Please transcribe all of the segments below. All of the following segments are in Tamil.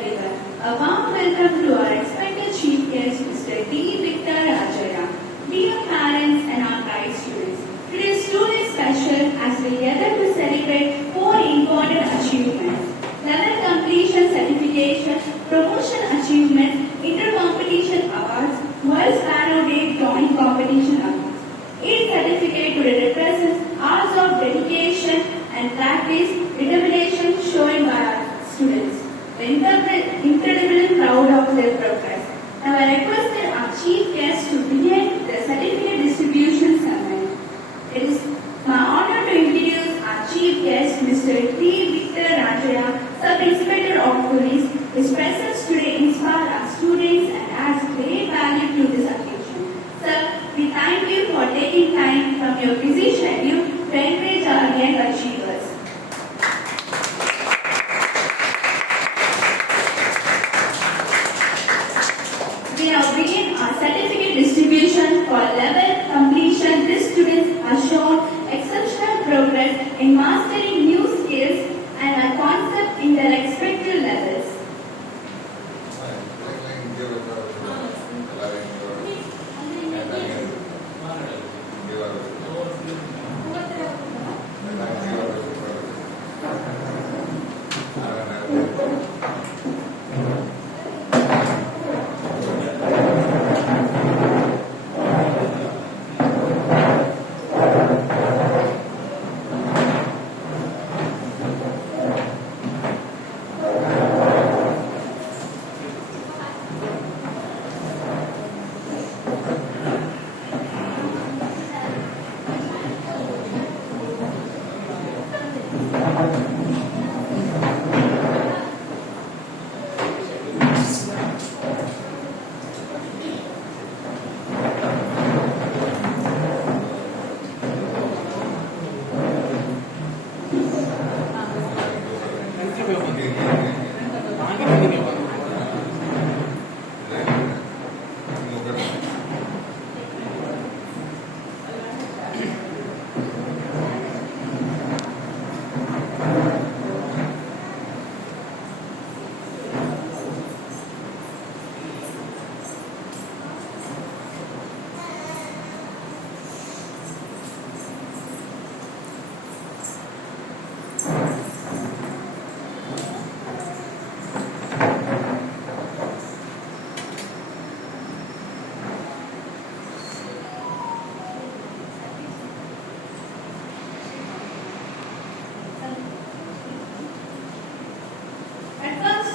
everyone. A warm welcome to our expected chief guest, Mr. D. Victor Rajaya. Dear parents and our guide students, today is truly special as we gather to celebrate four important achievements: level completion certification, promotion achievements, inter-competition awards, World Sparrow Day drawing competition awards. Each certificate today represents hours of dedication and practice, determination shown by our students. We're incredibly proud of their progress. Now I requested our chief guest to begin the certificate distribution ceremony. It is my honor to introduce our chief guest, Mr. D. Victor Rajaya, Sub-Inspector of Police. His presence today inspires our students and adds great value to this occasion. Sir, we thank you for taking time from your busy schedule to encourage our young achievers. We now begin our certificate distribution for level completion. These students have shown exceptional progress in mastering new skills and a concept in their respective levels.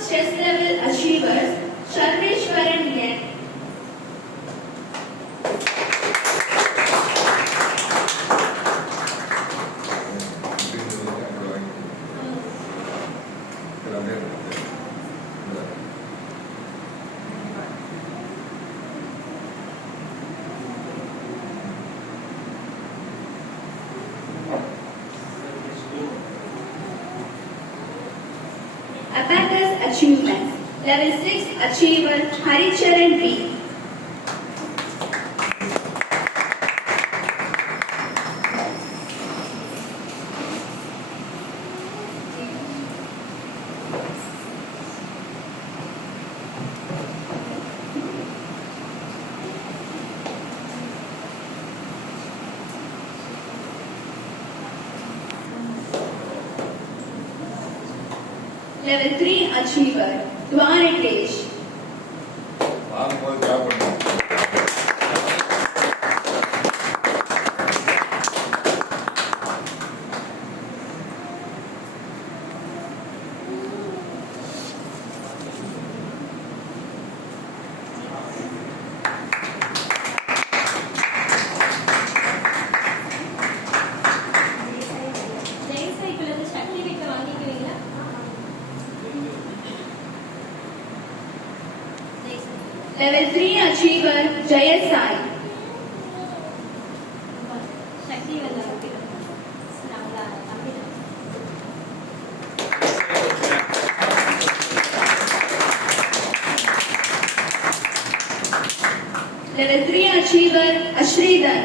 Chess level achievers, Sharveshwaran N. Abacus achievements. Level 6 achiever Haricharan B. Level 3 achiever Dwaritesh. Level 3 achiever Jayasai. Level 3 achiever Ashridan.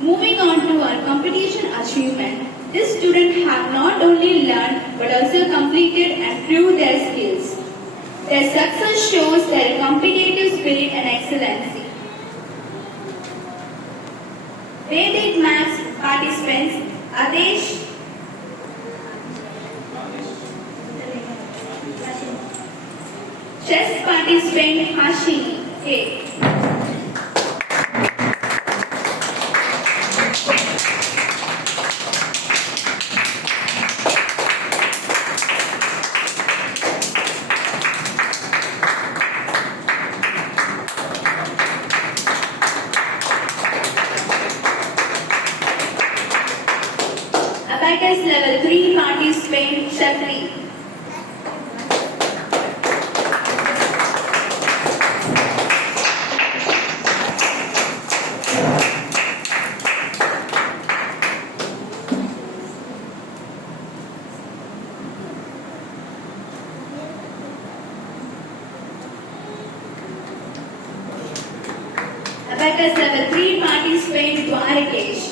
Moving on to our competition achievement, this student have not only learned but also completed and proved their skills. Their success shows their competitive spirit and excellency. Vedic Maths participants Adesh, chess participant Hashini A. Abacus level 3 participant Shatri. Abacus level 3 participant Dwarikesh.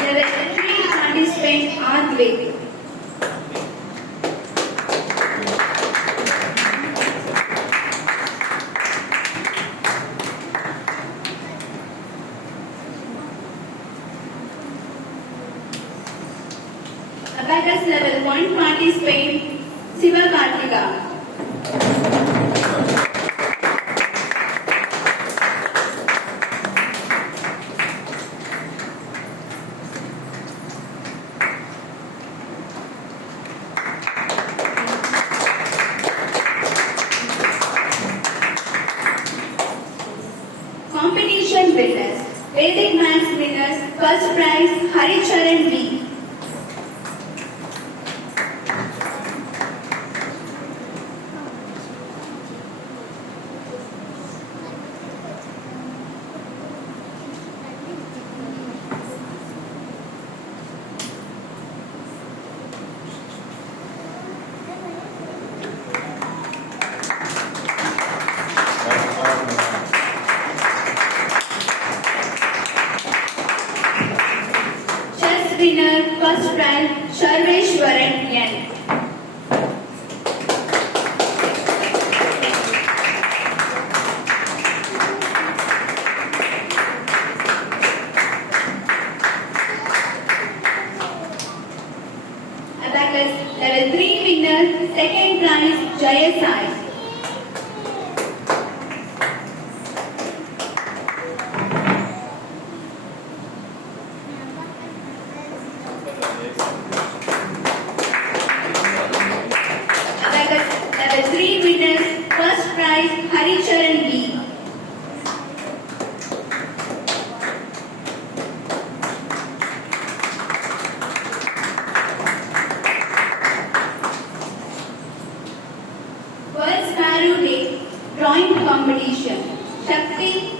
Level 3 participant Advait. Abacus level 1 participant Siva Kartika. Competition winners. Vedic Maths winners. First prize Haricharan B. Chess winner. First prize Sharveshwaran N. Abacus level 3 winner. Second prize Jaya Sai. Abacus level 3 winners. First prize Haricharan B. World Sparrow Day drawing competition. Shakti.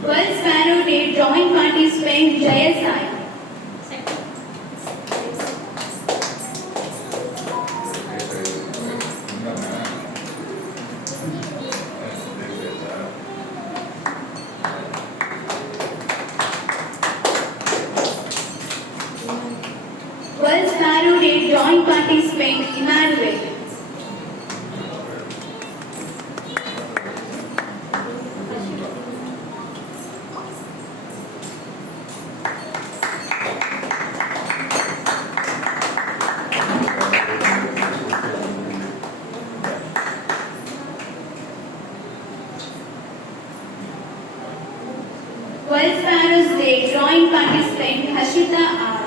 World Sparrow Day drawing participant Jaya Sai. World Sparrow Day drawing participant Emmanuel. World Sparrows Day drawing participant Hashita R.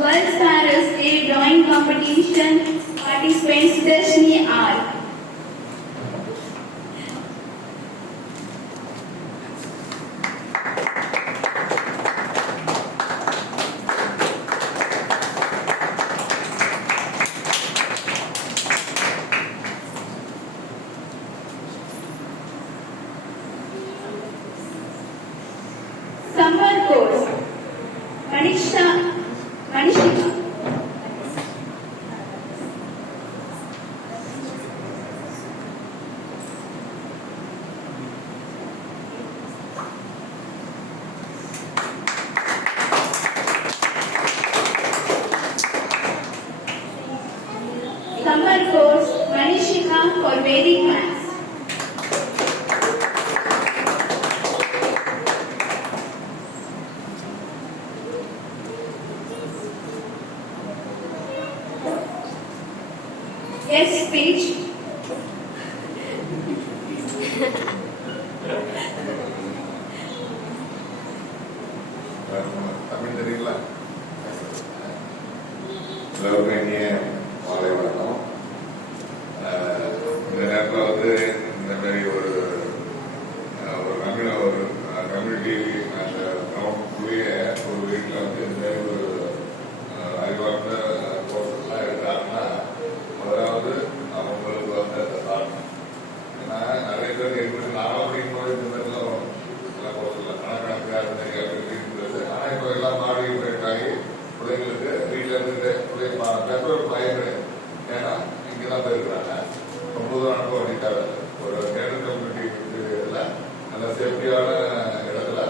World Sparrows Day drawing competition participants Darshini R. Summer course Manishika. Summer course Manishika for Vedic Maths. Yes, speech. Tamil தெரியுங்களா? எல்லோருக்கும் இனிய மாலை வணக்கம். இந்த நேரத்தில் வந்து இந்த மாதிரி ஒரு கம்யூனிட்டி அந்த கிரவுண்ட்குள்ளேயே ஒரு வீட்டில் வந்து இந்த மாதிரி ஒரு அறிவார்ந்த கோர்ஸ்லாம் எடுத்தாங்கன்னா முதலாவது அவங்களுக்கு வந்து அதை சாப்பிடணும். ஏன்னா நிறைய பேருக்கு எங்களுக்கு நானும் அப்படிங்கும்போது இந்த மாதிரிலாம் வரும். எல்லாம் கோர்ஸ் இல்லை கணக்காக நிறைய பேருக்கு இருக்கிறது. ஆனால் இப்போ எல்லாம் மாறி போயிட்டாங்க. பிள்ளைங்களுக்கு வீட்டில் இருந்துட்டு பிள்ளைங்க பெற்றோர் பயம் கிடையாது. ஏன்னா இங்கே தான் போயிருக்கிறாங்க. ரொம்ப தூரம் அனுப்ப வேண்டியதாக ஒரு கேட்டர் கம்யூனிட்டி இதில் நல்ல சேஃப்டியான இடத்துல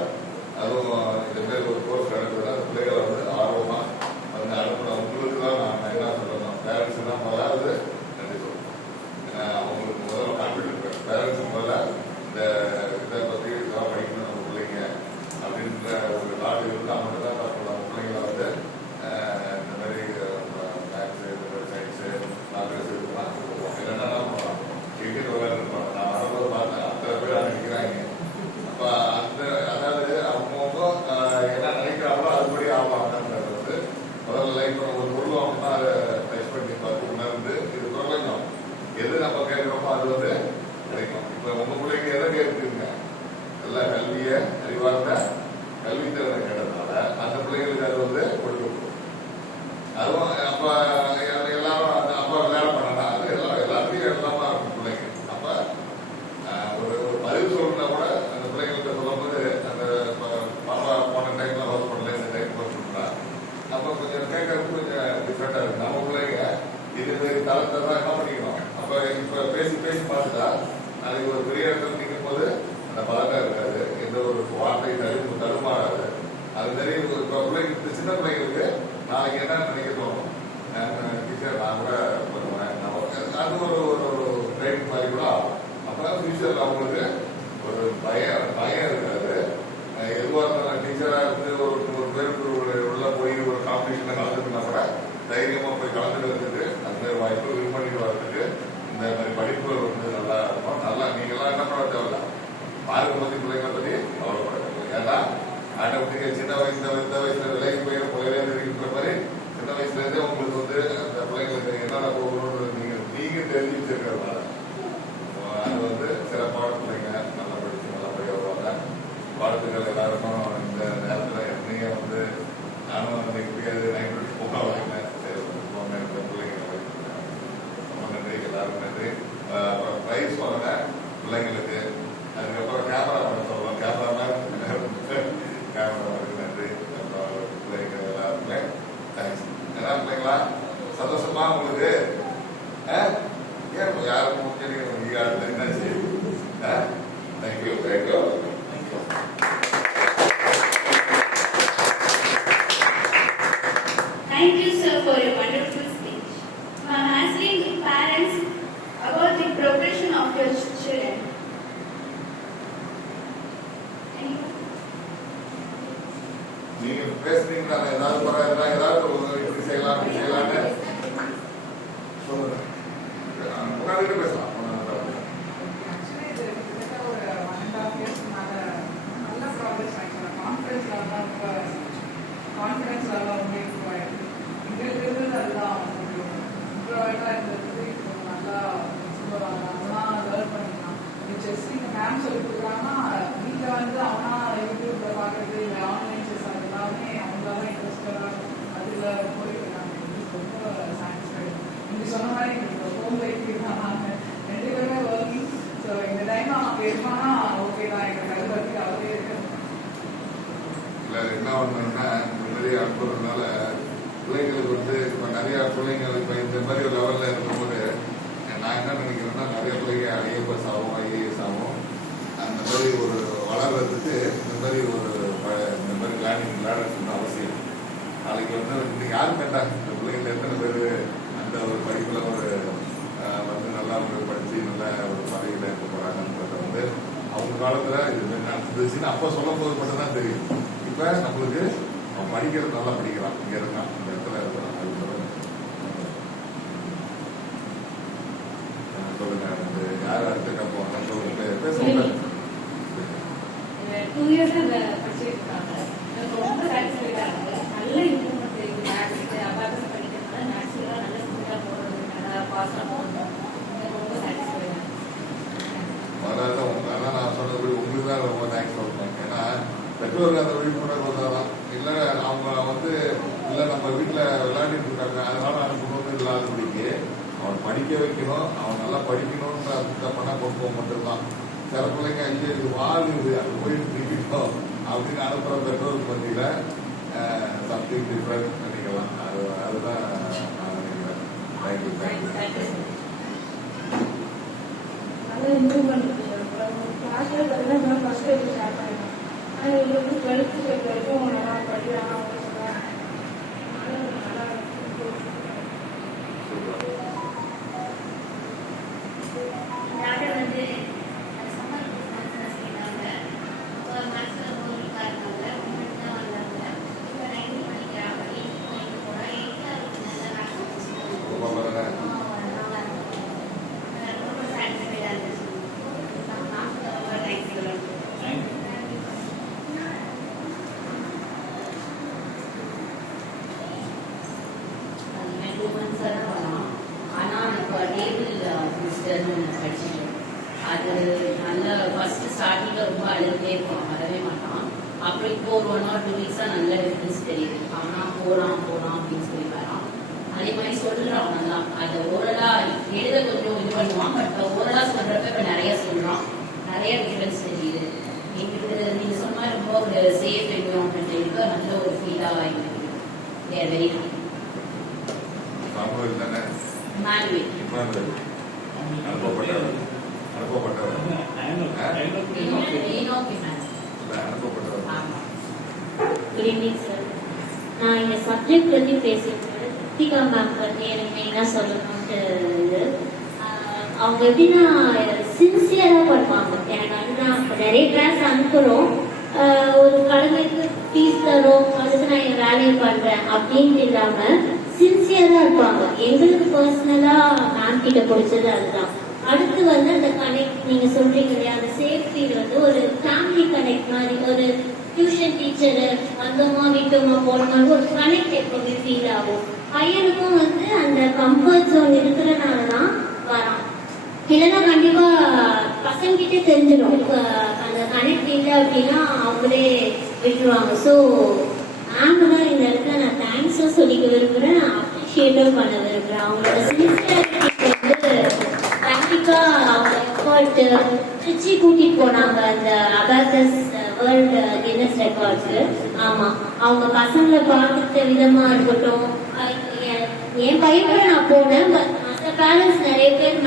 அதுவும் இந்த மாதிரி ஒரு கோர்ஸ் நடக்குதுன்னா அந்த பிள்ளைகளை வந்து ஆர்வமாக வந்து அனுப்பணும். உங்களுக்கு தான் நான் என்ன சொல்லணும், பேரண்ட்ஸ் தான் முதலாவது நன்றி சொல்லணும். ஏன்னா அவங்களுக்கு முதல்ல கான்ஃபிடென்ட் பேரண்ட்ஸ் முதல்ல இந்த இதை பற்றி இதெல்லாம் படிக்கணும் நம்ம பிள்ளைங்க அப்படின்ற ஒரு நாடு இருந்தால் மட்டும்தான் நம்ம பிள்ளைங்களை வந்து இந்த மாதிரி மேத்ஸு இந்த மாதிரி சயின்ஸு காங்கிரஸ் இதெல்லாம் சொல்லுவோம். இல்லைன்னா கிரிக்கெட் விளையாடுறோம். நான் வரும்போது பார்த்தேன் அத்தனை பேர் நினைக்கிறாங்க. அப்போ அந்த அதாவது அவங்கவுங்க என்ன நினைக்கிறாங்களோ அதுபடி ஆவாங்கன்றது வந்து முதல்ல இப்போ ஒரு பொருள் வாங்கினா அதை டெஸ்ட் பண்ணி பார்த்து உணர்ந்து இது பிரபஞ்சம் எது நம்ம கேட்குறோமோ அது வந்து கிடைக்கும். இப்போ உங்க பிள்ளைங்க எதை கேட்குறீங்க? எல்லா கல்வியை அறிவார்ந்த கல்வித்திறனை கேட்டதுனால அந்த பிள்ளைங்களுக்கு அது வந்து கொடுக்கும். அதுவும் அப்ப எல்லாரும் அந்த அப்பா விளையாட பண்ணா அது எல்லாத்தையும் எல்லாமா இருக்கும் பிள்ளைங்க. அப்ப ஒரு பதிவு சொல்லணும்னா கூட அந்த பிள்ளைங்களுக்கு சொல்லும்போது அந்த பாப்பா போன டைம்ல ஒர்க் பண்ணல இந்த டைம் ஒர்க் பண்ணா அப்ப கொஞ்சம் கேட்கறதுக்கு கொஞ்சம் டிஃப்ரெண்டா இருக்கு. நம்ம பிள்ளைங்க இது மாதிரி தளத்தை தான் என்ன பண்ணிக்கணும். அப்ப இப்ப பேசி பேசி பார்த்துட்டா அதுக்கு ஒரு பெரிய இடத்துல நிற்கும் போது அந்த பழக்கம் இருக்காது. எந்த ஒரு வார்த்தை தடுமாறாது. அது நிறைய இப்ப பிள்ளைங்களுக்கு சின்ன பிள்ளைங்களுக்கு நாளைக்கு என்ன நினைக்க தோணும், டீச்சர் நான் கூட பண்ணுவேன், அது ஒரு ட்ரைனிங் மாதிரி கூட ஆகும். அப்பதான் ஃபியூச்சர்ல அவங்களுக்கு ஒரு பயம் இருக்காது. எதுவாக இருந்தாலும் டீச்சரா இருந்து ஒரு பேருக்கு உள்ள போய் ஒரு காம்படிஷன்ல கலந்துட்டுனா கூட தைரியமா போய் கலந்துட்டு அந்த வாய்ப்பு வின் பண்ணிட்டு வரதுக்கு இந்த மாதிரி படிப்புகள் வந்து நல்லா இருக்கும். நல்லா நீங்கெல்லாம் என்ன பண்ண தேவையில்ல, மார்க் பத்தி பிள்ளைங்களை பத்தி கவலைப்பட. ஏன்னா ஆட்டோமேட்டிக்கா சின்ன வயசுல விலகி போய் பிள்ளைகளே இருக்கிற மாதிரி சின்ன வயசுல இருந்தே உங்களுக்கு வந்து அந்த பிள்ளைங்களுக்கு என்னென்ன போகணும்னு நீங்க தெரிஞ்சு வச்சிருக்கிறதுனால அது வந்து சிறப்பான பிள்ளைங்க நல்லா படிச்சு நல்லபடியாக வருவாங்க. வாழ்த்துக்கள் எல்லாருக்கும். இந்த நேரத்தில் என்னையே வந்து நானும் வந்து எப்படியாவது நைட் போகாமல் பிள்ளைங்க ரொம்ப நன்றி, எல்லாருக்கும் நன்றி. அப்புறம் ப்ரைஸ் வாங்க பிள்ளைங்களுக்கு. அதுக்கப்புறம் கேமரா பண்ண சொல்லலாம். கேமராவுக்கு நன்றி. அப்புறம் பிள்ளைங்க எல்லாருக்குமே தேங்க்ஸ். என்ன பிள்ளைங்களா சந்தோஷமா உங்களுக்கு? ஏன் யாரும் என்ன செய்யும்? Thank you thank you. Thank you, sir, for your wonderful speech. I am asking parents about the progression of your children. நீங்க பேசுனீங்கன்னா ஏதாவது பரவாயில்ல, ஏதாவது இப்படி செய்யலாம் அப்படி செய்யலான்னு சொல்லுங்க. முன்னாடி பேசலாம். கான்ஃபிடன்ஸ் லெவல் வந்து இப்போ இருக்கிறது அதுதான் இன்ட்ரோவர்ட்டாக இருந்தது இப்போ நல்லா சொல்லுவாங்க, அதெல்லாம் லேர்ன் பண்ணிக்கலாம். செஸ் நீங்கள் மேம் சொல்லி கொடுக்குறாங்கன்னா வீட்டில் வந்து அவனா யூடியூப்ல பார்க்குறது இல்லை ஆன்லைன் செஸ் அது எல்லாமே அவங்களால இன்ட்ரெஸ்டடாக அதில் போயிட்டு இருக்காங்க. ரொம்ப சாட்டிஸ்ஃபைடு. நீங்கள் சொன்ன மாதிரி எங்களுக்கு ஹோம் லைஃப் தான். நாங்கள் 2 பேருமே ஒர்க்கிங். ஸோ இந்த டைம் அவன் பேசுவானா ஓகே தான், எங்களுக்கு அது பற்றி அவரே இருக்கு. என்ன ஒண்ணுன்னா இந்த மாதிரி அனுப்புறதுனால பிள்ளைங்களுக்கு வந்து இப்போ நிறைய பிள்ளைங்க இப்போ இந்த மாதிரி ஒரு லெவலில் இருக்கும்போது நான் என்ன நினைக்கிறேன்னா நிறைய பிள்ளைங்க ஐஏஎஸ் ஆகும், ஐஏஎஸ் ஆகும். அந்த மாதிரி ஒரு வளர்றதுக்கு இந்த மாதிரி லேர்னிங் லேர்னர்ஸ் அவசியம். நாளைக்கு வந்து இன்னைக்கு யாரும் வேண்டாம், இந்த பிள்ளைங்க எத்தனை பேர் அந்த ஒரு படிப்பில் ஒரு வந்து நல்லா படித்து நல்ல ஒரு பதவியில் இருக்க போகிறாங்கன்றத வந்து அவங்க காலத்தில் இது நடந்துச்சுன்னு அப்போ சொல்லும் போது மட்டும்தான் தெரியும். இப்போ நம்மளுக்கு அவன் படிக்கிறது நல்லா படிக்கிறான், இங்கே இருக்கான், இந்த இடத்துல இருக்கிறான். அது சொல்லுங்க, யார் அடுத்த போவாங்க சொல்லுங்க, பேசுவாங்க. 2 years படிச்சிருக்காங்க, ரொம்ப சாட்டிஸ்ஃபைடாக இருக்கு. நல்ல இம்ப்ரூவ்மெண்ட் தெரியுது. மேக்ஸ் அபாக்கஸ் படிக்கிறதுனால மேக்ஸ்லாம் நல்ல ஸ்பீடாக போடுறது, நல்லா ஃபாஸ்ட்டாக போடுறது, ரொம்ப சாட்டிஸ்ஃபைடாக இருக்கு. அதான் நான் சொன்னது உங்களுக்கு தான் ரொம்ப தேங்க்ஸ் சொல்றேன். ஏன்னா பெற்றோர்கள் அந்த விழிப்புணர்வு வந்தாதான் இல்லை அவங்க வந்து இல்லை நம்ம வீட்டில் விளையாடிட்டு இருக்காங்க அதனால அனுப்பணும்னு இல்லாதபடிக்கு அவன் படிக்க வைக்கணும், அவன் நல்லா படிக்கணும்னு பண்ண கொடுப்போம் மட்டும்தான். சில பிள்ளைங்க ஐயோ இது வாழுது அது போயிட்டு நிற்கணும் அப்படின்னு அனுப்புகிற பெற்றோருக்கு மத்தியில் சம்திங் டிஃப்ரெண்ட் பண்ணிக்கலாம். அதுதான் நான் நினைக்கிறேன். Thank you thank you. நல்ல இம்ப்ரூவ்மெண்ட் கிளாஸில் பார்த்தீங்கன்னா ஃபர்ஸ்ட் இயர் ஸ்டார்ட் பண்ணிடுவோம். ஆனால் இவங்க வந்து 12th ஸ்டெப் வரைக்கும் நல்லா படிக்கிறாங்க அப்படின்னு சொல்கிறாங்க. நல்லா டாக்டர் வந்து சம்மர் பிஸ்னஸ் செய்யறாங்க. மேக்ஸில் போயிருக்கா இருந்தாங்க, முன்னாடி தான் வந்தாங்க. இப்போ 9th படிக்கிறாங்க, 8th படிக்க போகிறா. 8th நல்ல மேக்ஸ் ரொம்ப சாட்டிஸ்ஃபைடாக இருந்துச்சு. ரொம்ப தேங்க்ஸ். அது நல்ல ஃபர்ஸ்ட் ஸ்டார்டிங்ல ரொம்ப அழுதுட்டே இருப்பான், வரவே மாட்டான். அப்புறம் இப்போ ஒரு 1 or 2 weeks நல்ல டிஃபரன்ஸ் தெரியுது. அவனா போறான் அப்படின்னு சொல்லி வரான். அதே மாதிரி சொல்றான் நல்லா. அது ஓரலா எழுத கொஞ்சம் இது பண்ணுவான், பட் ஓரலா சொல்றப்ப இப்ப நிறைய சொல்றான், நிறைய டிஃபரன்ஸ் தெரியுது. எங்களுக்கு நீங்க சொன்ன மாதிரி ரொம்ப ஒரு சேஃப் என்விரான்மெண்ட் இருக்கு, நல்ல ஒரு ஃபீலா எங்களுக்கு வெரி குட் ஈவினிங் சார். நான் இந்த சப்ஜெக்ட் பற்றி பேசியிருக்கேன். ரித்திகா மேம் பற்றி எனக்கு மெயினாக சொல்லணும்ட்டு அவங்க எப்படின்னா சின்சியராக பண்ணுவாங்க. எனக்கு அதுதான் இப்போ நிறைய கிளாஸ் அனுப்புகிறோம், ஒரு கடமைக்கு ஃபீஸ் தரோம், அதுக்கு நான் என் வேலையை பண்ணுறேன் அப்படின்ட்டு இல்லாமல் சின்சியராக இருப்பாங்க. எங்களுக்கு பர்சனலாக மேம் கிட்ட பிடிச்சது அதுதான். அடுத்து வந்து அந்த கனெக்ட் நீங்க சொல்றீங்க இல்லையா, அந்த சேஃப்டி வந்து ஒரு ஃபேமிலி கனெக்ட் மாதிரி, ஒரு டியூஷன் டீச்சரு வந்தோமா விட்டோமா போனோமா ஒரு கனெக்ட் எப்பவுமே ஃபீல் ஆகும். பையனுக்கும் வந்து அந்த கம்ஃபர்ட் ஜோன் இருக்கிறனாலதான் வரான். இல்லைன்னா கண்டிப்பா பசங்கிட்டே தெரிஞ்சிடும் அந்த கனெக்ட் இல்லை அப்படின்னா அவங்களே விட்டுருவாங்க. ஸோ மேம் தான் இந்த இடத்துல நான் தேங்க்ஸும் சொல்லிக்க விரும்புகிறேன், அப்ரிஷியேட்டும் பண்ண விரும்புகிறேன். அவங்களோட சின்சியரிட்டி வந்து ப்ராக்டிக்கா அவங்க எஃபர்ட் திருச்சி கூட்டிட்டு போனாங்க அந்த அபாக்கஸ் வேர்ல்டு கின்னஸ் ரெக்கார்ட்ஸு. ஆமா, அவங்க பசங்களை பார்த்துட்ட விதமா இருக்கட்டும். என் பையன் நான் போனேன், மற்ற பேரண்ட்ஸ் நிறைய பேர்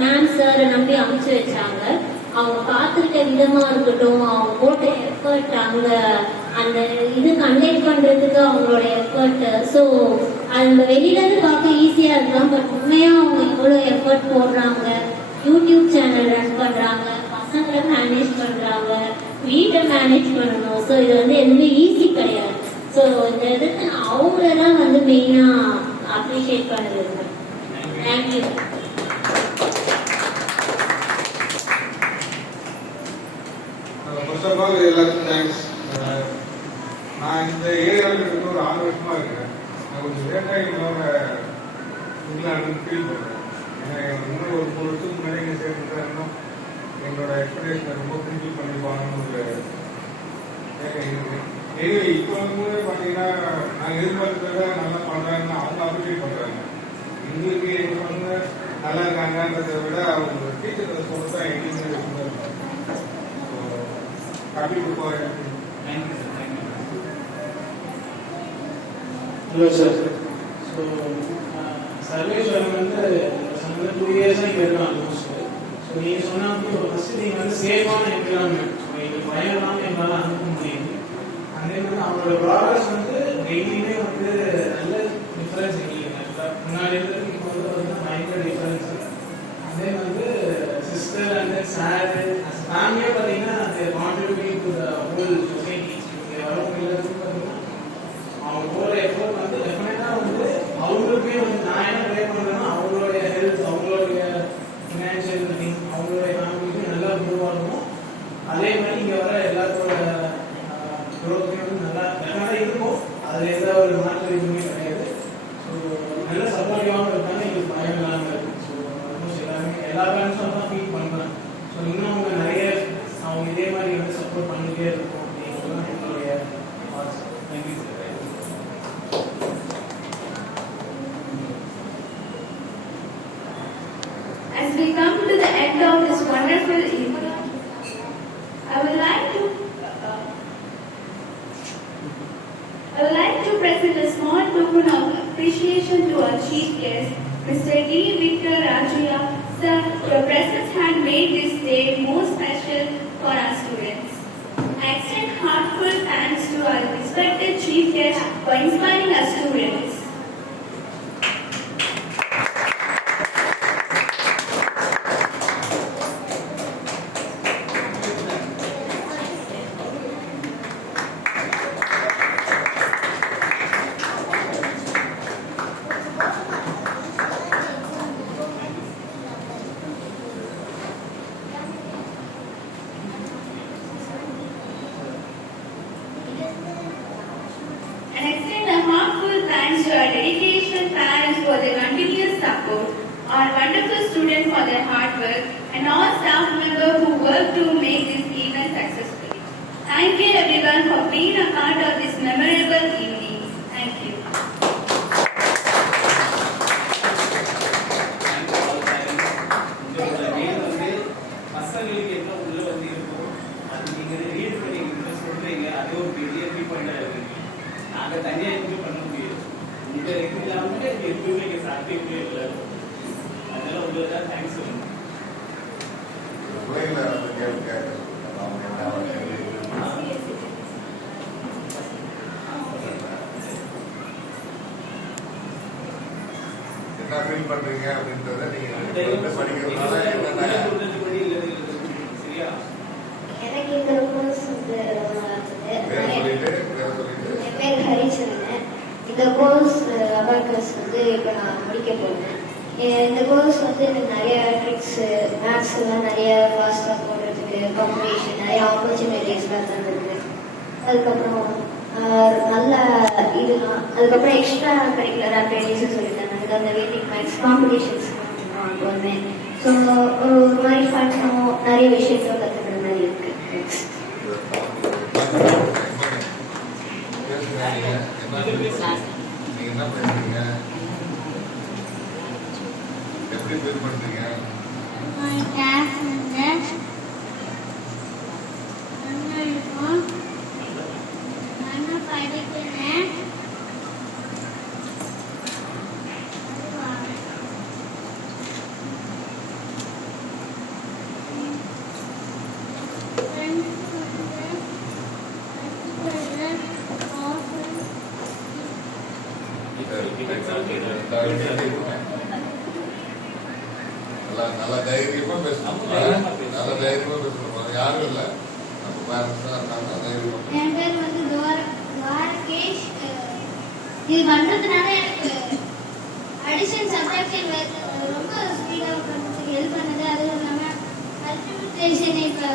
மேம் சார் நம்பி அனுப்பிச்சு வச்சாங்க. அவங்க பார்த்துக்கிட்ட விதமா இருக்கட்டும், அவங்க போட்ட எஃபர்ட், அவங்க அந்த இது கண்டக்ட் பண்றதுக்கு அவங்களோட எஃபர்ட். ஸோ அது வெளியில இருந்து பார்க்க ஈஸியா இருக்கலாம், பட் உண்மையா அவங்க இவ்வளோ எஃபர்ட் போடுறாங்க. யூடியூப் சேனல் ரன் பண்றாங்க, பசங்களை மேனேஜ் பண்றாங்க, வீட்டை மேனேஜ் பண்ணணும். ஸோ இது வந்து எதுவுமே ஈஸி கிடையாது. ஸோ இந்த இதுக்கு நான் அவங்கள தான் வந்து மெயினாக அப்ரிஷியேட் பண்ண விரும்புகிறேன். தேங்க்யூ. ஃபர்ஸ்ட் ஆஃப் ஆல் எல்லாருக்கும் தேங்க்ஸ். நான் இந்த ஏரியாவில் கிட்ட ஒரு 6 வருஷமா இருக்கேன். நான் கொஞ்சம் லேட்டாக என்னோட இங்கிலாந்து ஃபீல் பண்ணுறேன். ஏன்னா இன்னும் ஒரு 3 வருஷத்துக்கு முன்னாடி இங்கே சேர்ந்துட்டா இன்னும் என்னோட எக்ஸ்பெக்டேஷனை ரொம்ப ஃபுல்ஃபில் பண்ணிப்பாங்கன்னு ஒரு எனிவே இப்போ வந்து பார்த்தீங்கன்னா நாங்கள் எதிர்பார்த்தத நல்லா பண்ணுறாங்கன்னா அவங்க அப்ரிஷியேட் பண்ணுறாங்க. எங்களுக்கு எங்கள் பசங்க நல்லா இருக்காங்கன்றதை விட அவங்க டீச்சர்ஸை சொல்லிட்டு தான் எங்களுக்கு இருக்கும். Happy to for it. Thank you, sir. Thank you. Hello, sir. So, சர்வேஸ்வரன் வந்து சொன்ன 2 years இங்க இருக்கோம் ஆல்மோஸ்ட். ஸோ நீங்க சொன்னா ஃபர்ஸ்ட் நீங்க வந்து சேஃபான என்விரான்மெண்ட், நீங்க பயம் இல்லாம எங்களால் அனுப்ப முடியும். அதே மாதிரி அவங்களோட ப்ராக்ரஸ் வந்து டெய்லியுமே வந்து நல்ல டிஃபரன்ஸ் எங்களுக்கு முன்னாடி இருந்ததுக்கு இப்போ வந்து பயங்கர டிஃபரன்ஸ். அதே வந்து சிஸ்டர் அண்ட் சார் ஃபேமிலியே பார்த்தீங்கன்னா contributing to the whole society. இங்கே வரவங்க எல்லாருக்கும் பார்த்தீங்கன்னா அவங்க போகிற எஃபோர்ட் வந்து டெஃபினட்டாக வந்து அவங்களுக்கே வந்து நான் என்ன ட்ரை பண்ணுறேன்னா அவங்களுடைய ஹெல்த், அவங்களுடைய ஃபினான்ஷியல் திங், அவங்களுடைய ஃபேமிலிக்கும் நல்லா ப்ரூவ் ஆகணும். அதே மாதிரி இங்கே வர எல்லாத்தோட க்ரோத்தையும் வந்து நல்லா டெஃபினட்டாக இருக்கும். அதில் எந்த ஒரு மாற்று எதுவுமே கிடையாது. ஸோ நல்ல சப்போர்ட்டிவாகவும் இருக்காங்க, எங்களுக்கு பயம் இல்லாமல் இருக்கு. ஸோ ஆல்மோஸ்ட் எல்லா பேரண்ட்ஸும் தான் ஃபீல் பண்ணுறேன். ஸோ இன்னும் அவங்க நிறைய அவங்க இதே மாதிரி வந்து சப்போர்ட் பண்ணிட்டே இருக்கும் அப்படிங்கிறது என்னுடைய thoughts. Thank you sir. As we come to the end of this wonderful evening, I would like to present a small token of appreciation to our chief guest, Mr. D. Victor Rajaya. Sir, your presence had made this day more special for our students. I extend heartfelt thanks to our respected chief guest for inspiring our students. And extend a heartfelt thanks to our dedication parents for their continuous support, our wonderful students for their hard work, and all staff members who work to make this event successful. Thank you everyone for being a part of this memorable evening. Thank you. பசங்களுக்கு என்ன உள்ள வந்து இருக்கும் அது நீங்க ரீட் பண்ணி சொல்றீங்க, அது ஒரு பெரிய பாயிண்டா இருக்கு. நாங்க தனியா எதுவும் பண்ண முடியாது. உங்க இல்லாம எதுவுமே இங்க சாத்தியமே இல்லை. அதனால உங்களுக்கு தேங்க்ஸ் சொல்லணும். பிள்ளைங்களை வந்து கேள்வி கேட்க என்ன ஃபீல் பண்றீங்க அப்படின்றத நீங்க வந்து படிக்கிறதுனால என்னென்ன சரியா? எனக்கு இந்த கோர்ஸ் வந்து பேர் சொல்லிட்டு என் பேர் ஹரிச்சந்திரன். இந்த கோர்ஸ் அபாக்கஸ் வந்து இப்போ நான் முடிக்க போகிறேன். இந்த கோர்ஸ் வந்து எனக்கு நிறைய ட்ரிக்ஸ், மேத்ஸ் எல்லாம் நிறைய ஃபாஸ்ட்டாக போடுறதுக்கு காம்படிஷன் நிறைய ஆப்பர்ச்சுனிட்டிஸ்லாம் தந்துருக்கு. அதுக்கப்புறம் நல்ல இதுதான். அதுக்கப்புறம் எக்ஸ்ட்ரா கரிக்குலர் ஆக்டிவிட்டிஸும் சொல்லித்தராங்க. அந்த வேதிக் மேக்ஸ் காம்படிஷன்ஸ் எப்போதுமே. ஸோ ஒரு மாதிரி ஃபன்னும் நிறைய விஷயங்களும் கற்றுக்கிற மாதிரி இருக்கு. நீங்க என்ன பண்றீங்க, எப்படி ஃபீல் பண்றீங்க? கிளாஸ் வந்து நல்லா இருக்கும், நல்லா படிக்கிறேன். நல்ல தைரியமா பேசணும். நல்ல தைரியமா பேசணும். யாரும் இல்லை, நம்ம பேரண்ட்ஸ் தான் இருக்காங்க. தைரியமா என் பேர் வந்து துவாரகேஷ். இது பண்றதுனால எனக்கு அடிஷன் சப்ட்ராக்ஷன் ரொம்ப ஸ்பீடா பண்றதுக்கு ஹெல்ப் பண்ணுது. அதுவும் இல்லாம மல்டிப்ளிகேஷன் இப்போ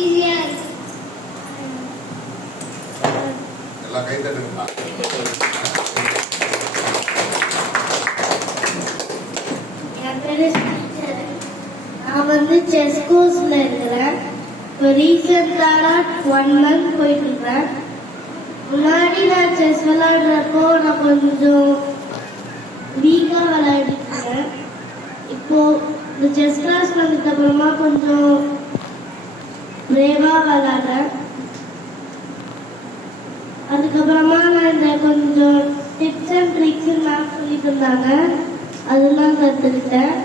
ஈஸியா இருக்கு. எல்லாம் கை தட்டுங்களா? என் பேரு நான் வந்து செஸ் கோர்ஸ்ல இருக்கிறேன். இப்போ ரீசெண்டாக 1 மந்த் போயிட்டு இருக்கேன். முன்னாடி நான் செஸ் விளையாடுறப்போ நான் கொஞ்சம் வீக்காக விளையாடிருக்கேன். இப்போ இந்த செஸ் கிளாஸ் வந்ததுக்கு அப்புறமா கொஞ்சம் பிரேவாக விளையாடுறேன். அதுக்கப்புறமா நான் இந்த கொஞ்சம் டிப்ஸ் அண்ட் ட்ரிக்ஸ் மேம் சொல்லி தந்தாங்க, அதெல்லாம் கற்றுக்கிட்டேன்.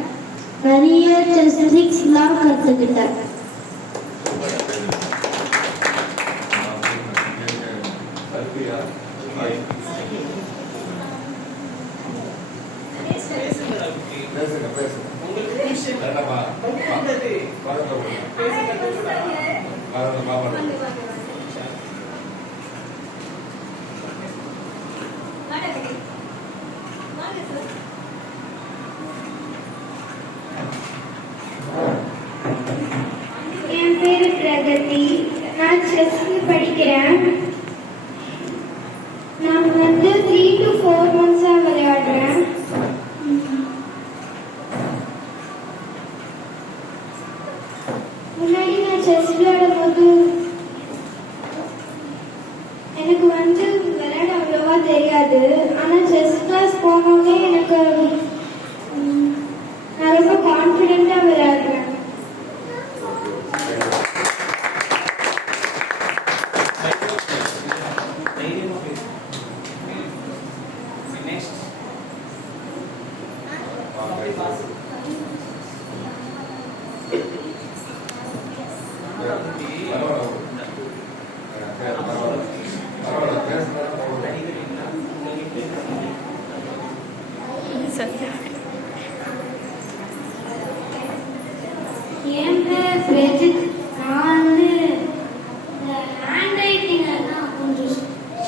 நிறைய செஸ் ட்ரிக்ஸ்லாம் கற்றுக்கிட்டேன். பேசுங்க பேசுங்க. உங்களுக்கு விஷயம் வேண்டாமா? வந்தது என் பேரு பிரகதி. நான் செஸ் படிக்கிறேன். நான் வந்து 3 to 4 months விளையாடுறேன். முன்னாடி நான் செஸ் விளையாடும் போது எனக்கு வந்து விளையாட அவ்வளவா தெரியாது. ஆனா செஸ் கிளாஸ் போனோடனே எனக்கு நான் ரொம்ப கான்ஃபிடென்ட்டா விளையாடுறேன். என் பேர் பிரஜித். நான் வந்து ஹேண்ட் ரைட்டிங் எல்லாம் கொஞ்சம்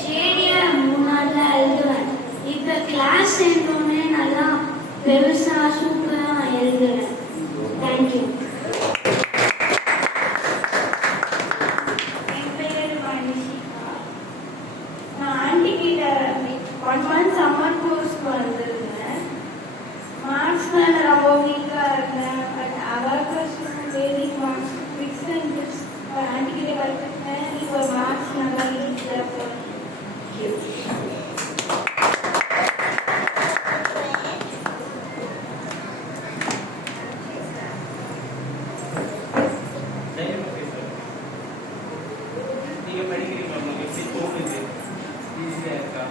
ஷேடியா முன்னாடி எழுதுவேன். இப்போ கிளாஸ் சேர்ந்தோடனே நல்லா பெருசா சூப்பரா எழுதுவேன். தேங்க்யூ. என் பேர் மனிஷிகா. நான் ஆண்டி கிட்ட 1 month சம்மர் கோர்ஸ்க்கு வந்திருந்தேன். மார்க்ஸ்ல நான் ரொம்ப வீக்கா இருந்தேன். பட் அவர்கஸ் basic marks fix and tips aunty கிட்ட கற்றுக்கிட்டேன். இப்போ மார்க்ஸ் நல்லா ஈஸியாக நீங்க படிக்கிறீங்களா? உங்களுக்கு எப்படி தோணுது? ஈஸியா இருக்கா?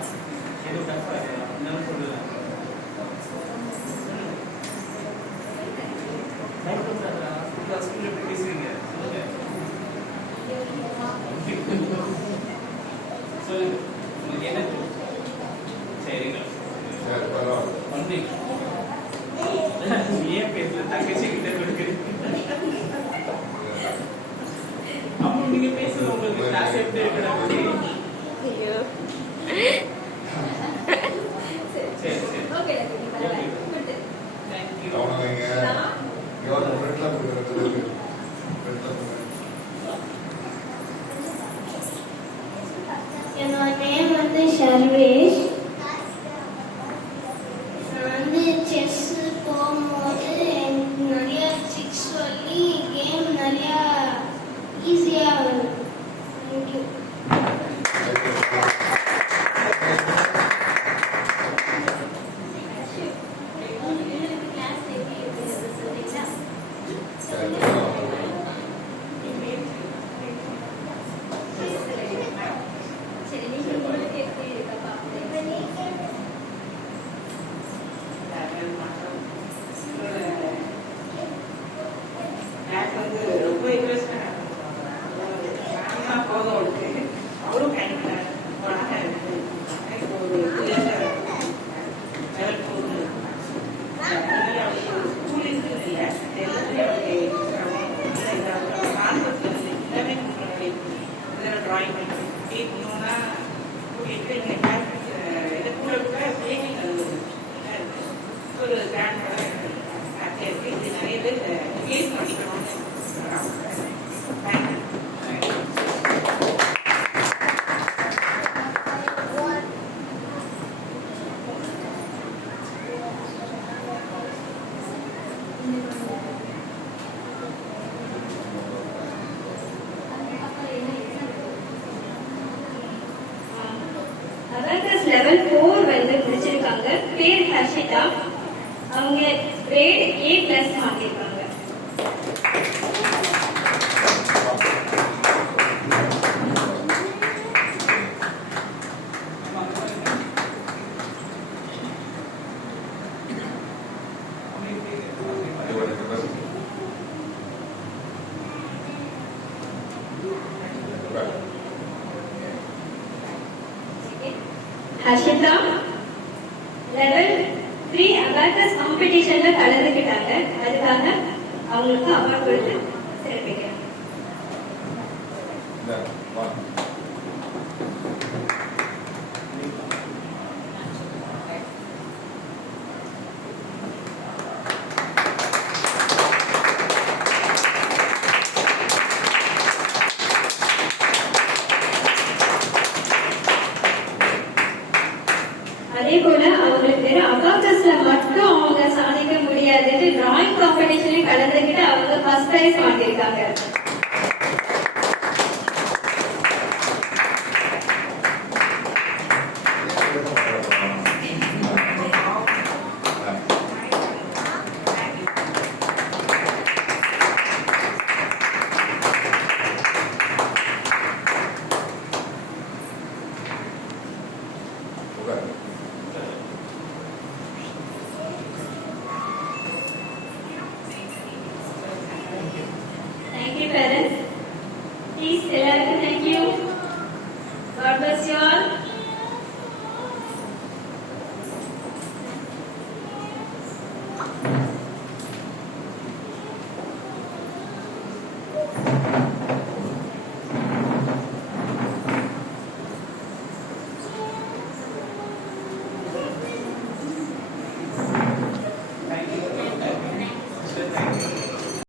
எதுவும் டஃபா இருக்கா? என்னன்னு சொல்லுங்க. ஸ்கூல்ல எப்படி பேசுறீங்க? சொல்லுங்க. உங்களுக்கு என்ன சரிங்க வந்து ஏன் பேசல? தங்கச்சி கிட்ட கொடுக்குறீங்க. அப்போ நீங்க பேசுறது உங்களுக்கு கிளாஸ் எப்படி இருக்கணும்? சரி சரி ஓகே தேங்க்யூ. என்னோட நேம் வந்து ஷர்வேஷ். நான் வந்து செஸ் போகும்போது எனக்கு நிறைய ட்ரிக்ஸ் சொல்லி கேம் நிறையா ஈஸியாக வரும். தேங்க்யூ. அபாகஸ் லெவல் 4 வந்து முடிச்சிருக்காங்க. பேர் ஹர்ஷிதா. அவங்க கிரேட் A+ வாங்கியிருக்காங்க. ஹர்ஷிதா லெவல் 3 அபாகஸ் காம்படிஷன்ல கலந்துக்கிட்டாங்க. அதுக்காக அவங்களுக்கு அவார்ட் கொடுத்து சிறப்பிக்கிறேன். அதே போல அவங்களுக்கு அபாகஸ்ல மட்டும் அவங்க சாதிக்க முடியாதுன்னு டிராயிங் காம்படிஷன்லயும் கலந்துக்கிட்டு அவங்க ஃபர்ஸ்ட் பிரைஸ் வாங்கியிருக்காங்க. Okay.